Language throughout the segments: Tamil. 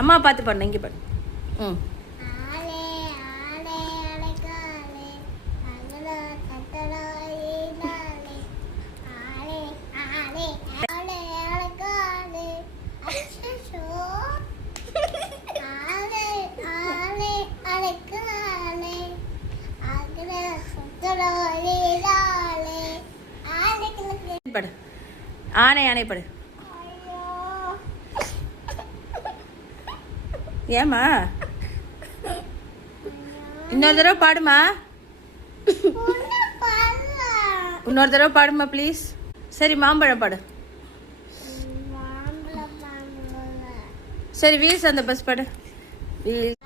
அம்மா பார்த்து பண்ண இங்கே பண்ணு. ம் படு. ஆனை ஆனை படு. ஏமா இன்னொரு தடவை பாடுமா? இன்னொரு தடவை பாடுமா ப்ளீஸ். சரி மாம்பழம் பாடு. சரி வீல்ஸ் அந்த பஸ் பாடு. வீல்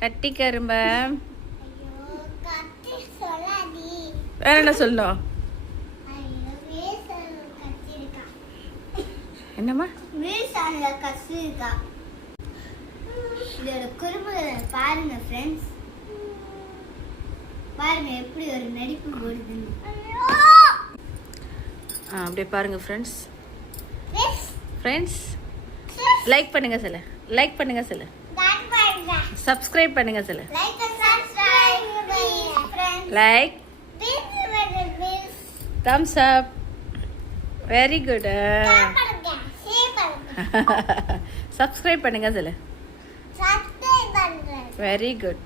கட்டி கரும்ப. வேற என்ன சொல்லணும்? என்னம்மா இதோட குறும்புகளை பாருங்க ஃப்ரெண்ட்ஸ். பாருங்க எப்படி ஒரு நடிப்பு போடுதுன்னு. அப்படியே பாருங்க ஃப்ரெண்ட்ஸ். ஃப்ரெண்ட்ஸ் லைக் பண்ணுங்க சில. லைக் பண்ணுங்க சில. சப்ஸ்கிரைப் பண்ணுங்க சில. Like thumbs up. Very good. Subscribe பண்ணுங்க சில. Very good.